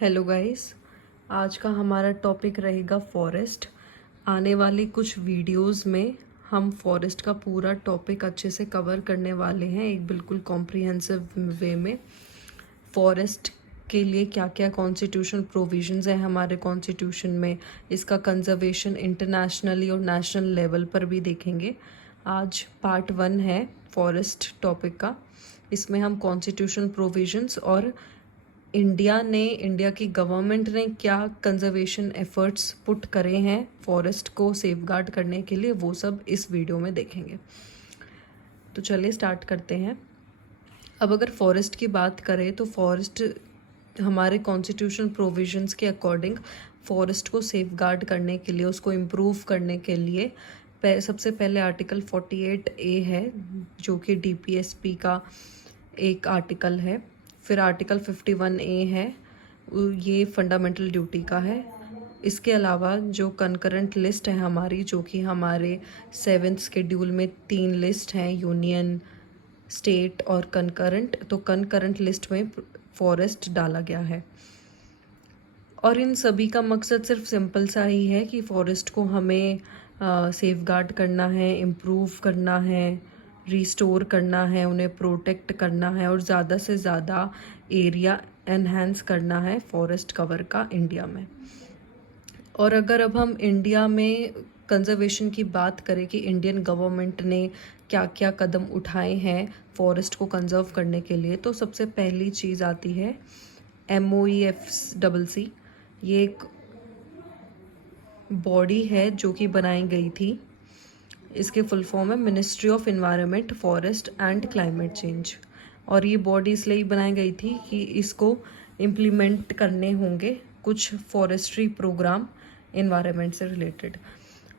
Hello guys, आज का हमारा टॉपिक रहेगा फॉरेस्ट। आने वाली कुछ वीडियोस में हम फॉरेस्ट का पूरा टॉपिक अच्छे से कवर करने वाले हैं, एक बिल्कुल कॉम्प्रिहेंसिव वे में। फॉरेस्ट के लिए क्या क्या कॉन्स्टिट्यूशनल प्रोविजंस हैं हमारे कॉन्स्टिट्यूशन में, इसका कंजर्वेशन इंटरनेशनली और नेशनल लेवल पर भी देखेंगे। आज पार्ट 1 है फॉरेस्ट टॉपिक का। इसमें हम कॉन्स्टिट्यूशनल प्रोविजंस और इंडिया की गवर्नमेंट ने क्या कंजर्वेशन एफर्ट्स पुट करे हैं फॉरेस्ट को सेफगार्ड करने के लिए, वो सब इस वीडियो में देखेंगे। तो चलिए स्टार्ट करते हैं। अब अगर फॉरेस्ट की बात करें तो फॉरेस्ट हमारे कॉन्स्टिट्यूशनल प्रोविजंस के अकॉर्डिंग फॉरेस्ट को सेफगार्ड करने के लिए, उसको इम्प्रूव करने के लिए सबसे पहले आर्टिकल 48A है, जो कि DPSP का एक आर्टिकल है। फिर आर्टिकल 51A है, ये फंडामेंटल ड्यूटी का है। इसके अलावा जो कंकरेंट लिस्ट है हमारी, जो कि हमारे 7th शेड्यूल में 3 लिस्ट हैं, यूनियन, स्टेट और कंकरेंट। तो कंकरेंट लिस्ट में फॉरेस्ट डाला गया है और इन सभी का मकसद सिर्फ सिंपल सा ही है कि फॉरेस्ट को हमें सेफगार्ड करना है, इम्प्रूव करना है, रिस्टोर करना है, उन्हें प्रोटेक्ट करना है और ज़्यादा से ज़्यादा एरिया एनहांस करना है फॉरेस्ट कवर का इंडिया में। और अगर अब हम इंडिया में कंजर्वेशन की बात करें कि इंडियन गवर्नमेंट ने क्या क्या कदम उठाए हैं फॉरेस्ट को कंजर्व करने के लिए, तो सबसे पहली चीज़ आती है MOEFCC। ये एक बॉडी है जो कि बनाई गई थी। इसके फुल फॉर्म है ministry of environment, forest and climate change. और ये बॉडी इसलिए बनाई गई थी कि इसको इम्प्लीमेंट करने होंगे कुछ फॉरेस्ट्री प्रोग्राम एनवायरनमेंट से रिलेटेड।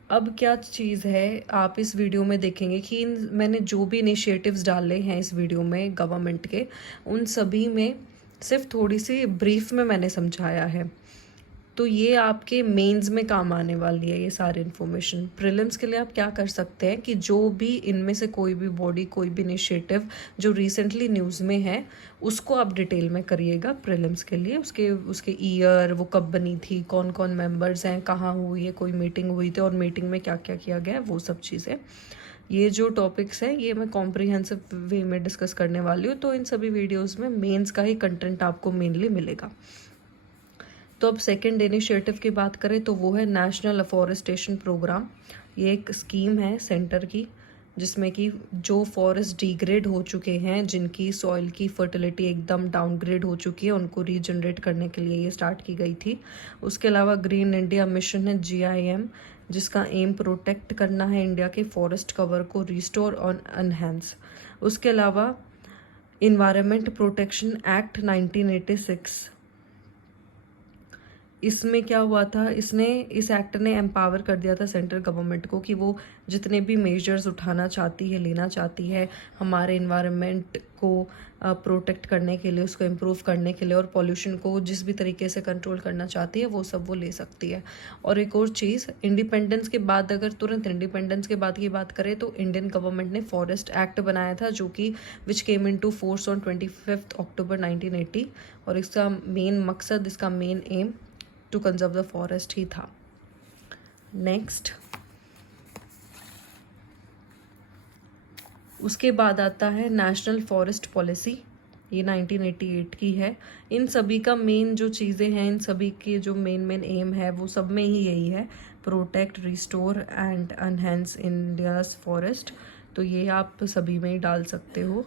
अब क्या चीज़ है, आप इस वीडियो में देखेंगे कि मैंने जो भी इनिशिएटिव्स डाले हैं इस वीडियो में गवर्नमेंट के, उन सभी में सिर्फ थोड़ी सी ब्रीफ में मैंने समझाया है। तो ये आपके मेंस में काम आने वाली है ये सारी इन्फॉर्मेशन। प्रीलिम्स के लिए आप क्या कर सकते हैं कि जो भी इनमें से कोई भी बॉडी, कोई भी इनिशिएटिव जो रिसेंटली न्यूज़ में है, उसको आप डिटेल में करिएगा प्रीलिम्स के लिए। उसके ईयर, वो कब बनी थी, कौन कौन मेंबर्स हैं, कहाँ हुई है, कोई मीटिंग हुई थी और मीटिंग में क्या क्या किया गया है, वो सब चीज़ें। ये जो टॉपिक्स हैं ये मैं कॉम्प्रिहेंसिव वे में डिस्कस करने वाली हूँ। तो इन सभी वीडियोज़ में मेन्स का ही कंटेंट आपको मेनली मिलेगा। तो अब सेकंड इनिशिएटिव की बात करें तो वो है नेशनल अफॉरेस्टेशन प्रोग्राम। ये एक स्कीम है सेंटर की, जिसमें कि जो फॉरेस्ट डिग्रेड हो चुके हैं, जिनकी सॉइल की फर्टिलिटी एकदम डाउनग्रेड हो चुकी है, उनको रीजनरेट करने के लिए ये स्टार्ट की गई थी। उसके अलावा ग्रीन इंडिया मिशन है, GIM, जिसका एम प्रोटेक्ट करना है इंडिया के फॉरेस्ट कवर को, रिस्टोर और एनहांस। उसके अलावा इन्वायरमेंट प्रोटेक्शन एक्ट 1986, इसमें क्या हुआ था, इस एक्ट ने एम्पावर कर दिया था सेंट्रल गवर्नमेंट को कि वो जितने भी मेजर्स उठाना चाहती है, लेना चाहती है हमारे इन्वायरमेंट को प्रोटेक्ट करने के लिए, उसको इम्प्रूव करने के लिए और पॉल्यूशन को जिस भी तरीके से कंट्रोल करना चाहती है, वो सब वो ले सकती है। और एक और चीज़, इंडिपेंडेंस के बाद, अगर तुरंत इंडिपेंडेंस के बाद की बात करें तो इंडियन गवर्नमेंट ने फॉरेस्ट एक्ट बनाया था, जो कि which came into force on 25 October 1980। और इसका मेन मकसद, इसका main aim to conserve the forest ही था। नेक्स्ट, उसके बाद आता है नेशनल फॉरेस्ट पॉलिसी। ये 1988 की है। इन सभी का मेन जो चीज़ें हैं, इन सभी के जो मेन एम है, वो सब में ही यही है, protect, restore and enhance India's forest. तो ये आप सभी में ही डाल सकते हो।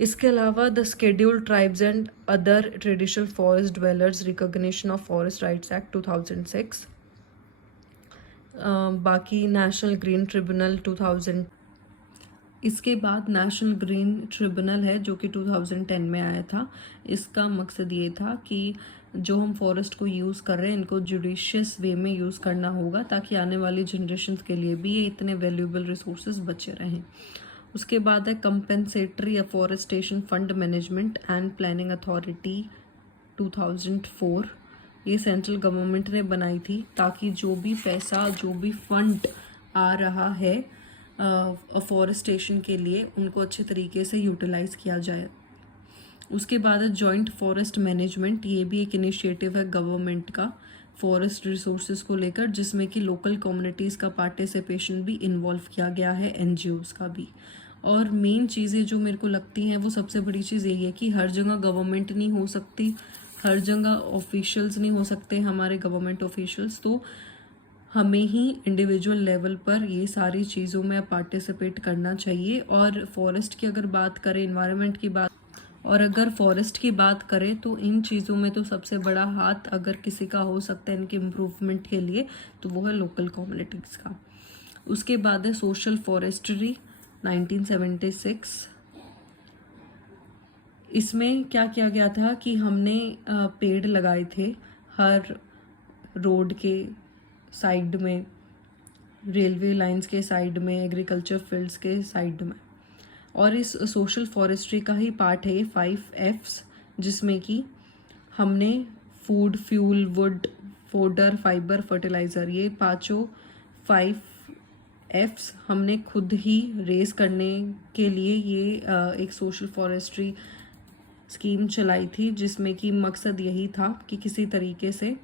इसके अलावा the scheduled tribes and other traditional forest dwellers recognition of forest rights act 2006। बाकी नेशनल ग्रीन ट्रिब्यूनल 2000। इसके बाद नेशनल ग्रीन ट्रिब्यूनल है, जो कि 2010 में आया था। इसका मकसद ये था कि जो हम फॉरेस्ट को यूज़ कर रहे हैं, इनको जुडिशियस वे में यूज़ करना होगा, ताकि आने वाली जनरेशन के लिए भी ये इतने वैल्यूएबल रिसोर्सेज बचे रहें। उसके बाद है compensatory afforestation fund management and planning authority 2004। ये सेंट्रल गवर्नमेंट ने बनाई थी, ताकि जो भी पैसा, जो भी फंड आ रहा है अफॉरेस्टेशन के लिए, उनको अच्छे तरीके से यूटिलाइज किया जाए। उसके बाद है जॉइंट फॉरेस्ट मैनेजमेंट, ये भी एक इनिशिएटिव है गवर्नमेंट का फॉरेस्ट रिसोर्सेज को लेकर, जिसमें कि लोकल कम्युनिटीज़ का पार्टिसिपेशन भी इन्वॉल्व किया गया है, एनजीओज का भी। और मेन चीज़ें जो मेरे को लगती हैं वो सबसे बड़ी चीज़ यही है कि हर जगह गवर्नमेंट नहीं हो सकती, हर जगह ऑफिशियल्स नहीं हो सकते हमारे गवर्नमेंट ऑफिशियल्स, तो हमें ही इंडिविजुअल लेवल पर ये सारी चीज़ों में पार्टिसिपेट करना चाहिए। और फॉरेस्ट की अगर बात करें, इन्वायरमेंट की बात, और अगर फॉरेस्ट की बात करें तो इन चीज़ों में तो सबसे बड़ा हाथ अगर किसी का हो सकता है इनके इम्प्रूवमेंट के लिए तो वो है लोकल कम्युनिटीज़ का। उसके बाद है सोशल फॉरेस्ट्री 1976। इसमें क्या किया गया था कि हमने पेड़ लगाए थे हर रोड के साइड में, रेलवे लाइंस के साइड में, एग्रीकल्चर फील्ड्स के साइड में। और इस सोशल फॉरेस्ट्री का ही पार्ट है 5 Fs, जिसमें कि हमने food, fuel, would, fodder, fibre, fertiliser, ये पांचों 5 Fs हमने खुद ही रेस करने के लिए ये एक सोशल फॉरेस्ट्री स्कीम चलाई थी, जिसमें कि मकसद यही था कि किसी तरीके से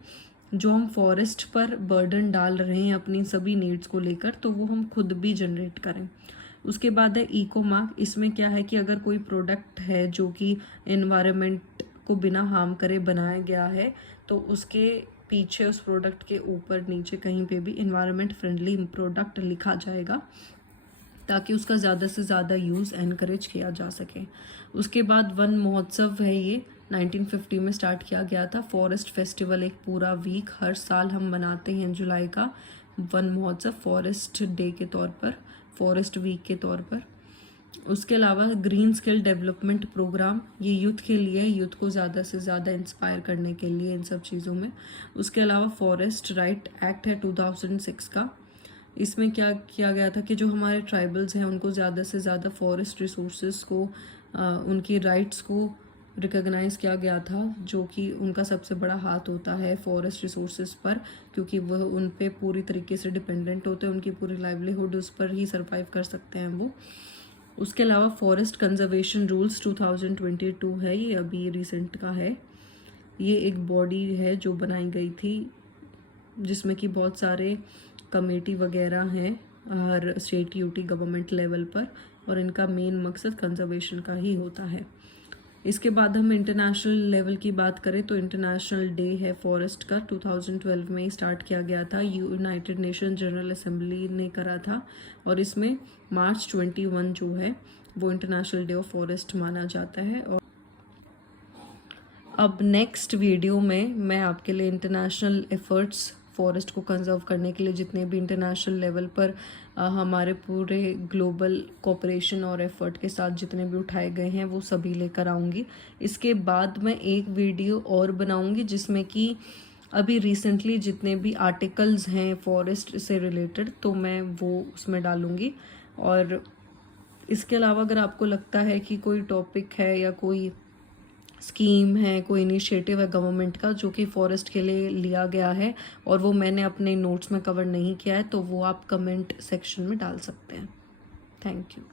जो हम फॉरेस्ट पर बर्डन डाल रहे हैं अपनी सभी नीड्स को लेकर, तो वो हम खुद भी जनरेट करें। उसके बाद है इको मार्क। इसमें क्या है कि अगर कोई प्रोडक्ट है जो कि एनवायरनमेंट को बिना हार्म करे बनाया गया है तो उसके पीछे, उस प्रोडक्ट के ऊपर नीचे कहीं पे भी एनवायरनमेंट फ्रेंडली प्रोडक्ट लिखा जाएगा, ताकि उसका ज़्यादा से ज़्यादा यूज़ एनकरेज किया जा सके। उसके बाद वन महोत्सव है, ये 1950 में स्टार्ट किया गया था। फॉरेस्ट फेस्टिवल एक पूरा वीक हर साल हम मनाते हैं जुलाई का, वन महोत्सव फॉरेस्ट डे के तौर पर, फॉरेस्ट वीक के तौर पर। उसके अलावा ग्रीन स्किल डेवलपमेंट प्रोग्राम, ये यूथ के लिए, यूथ को ज़्यादा से ज़्यादा इंस्पायर करने के लिए इन सब चीज़ों में। उसके अलावा फॉरेस्ट राइट एक्ट है 2006 का। इसमें क्या किया गया था कि जो हमारे ट्राइबल्स हैं उनको ज़्यादा से ज़्यादा फॉरेस्ट रिसोर्सेज को, उनकी राइट्स को रिकॉग्नाइज किया गया था, जो कि उनका सबसे बड़ा हाथ होता है फॉरेस्ट रिसोर्सेज पर, क्योंकि वह उन पे पूरी तरीके से डिपेंडेंट होते हैं, उनकी पूरी लाइवलीहुड उस पर ही सरवाइव कर सकते हैं वो। उसके अलावा फॉरेस्ट कंजर्वेशन रूल्स 2022 है, ये अभी रिसेंट का है। ये एक बॉडी है जो बनाई गई थी, जिसमें कि बहुत सारे कमेटी वगैरह हैं हर स्टेट यूटी गवर्नमेंट लेवल पर, और इनका मेन मकसद कंजर्वेशन का ही होता है। इसके बाद हम इंटरनेशनल लेवल की बात करें तो इंटरनेशनल डे है फॉरेस्ट का, 2012 में स्टार्ट किया गया था, यूनाइटेड नेशन जनरल असेंबली ने करा था, और इसमें मार्च 21 जो है वो इंटरनेशनल डे ऑफ फॉरेस्ट माना जाता है। और अब नेक्स्ट वीडियो में मैं आपके लिए इंटरनेशनल एफर्ट्स फॉरेस्ट को कंजर्व करने के लिए जितने भी इंटरनेशनल लेवल पर हमारे पूरे ग्लोबल कोऑपरेशन और एफर्ट के साथ जितने भी उठाए गए हैं वो सभी लेकर आऊँगी। इसके बाद मैं एक वीडियो और बनाऊँगी जिसमें कि अभी रिसेंटली जितने भी आर्टिकल्स हैं फॉरेस्ट से रिलेटेड तो मैं वो उसमें डालूँगी। और इसके अलावा अगर आपको लगता है कि कोई टॉपिक है या कोई स्कीम है, कोई इनिशिएटिव है गवर्नमेंट का जो कि फॉरेस्ट के लिए लिया गया है और वो मैंने अपने नोट्स में कवर नहीं किया है, तो वो आप कमेंट सेक्शन में डाल सकते हैं। Thank you.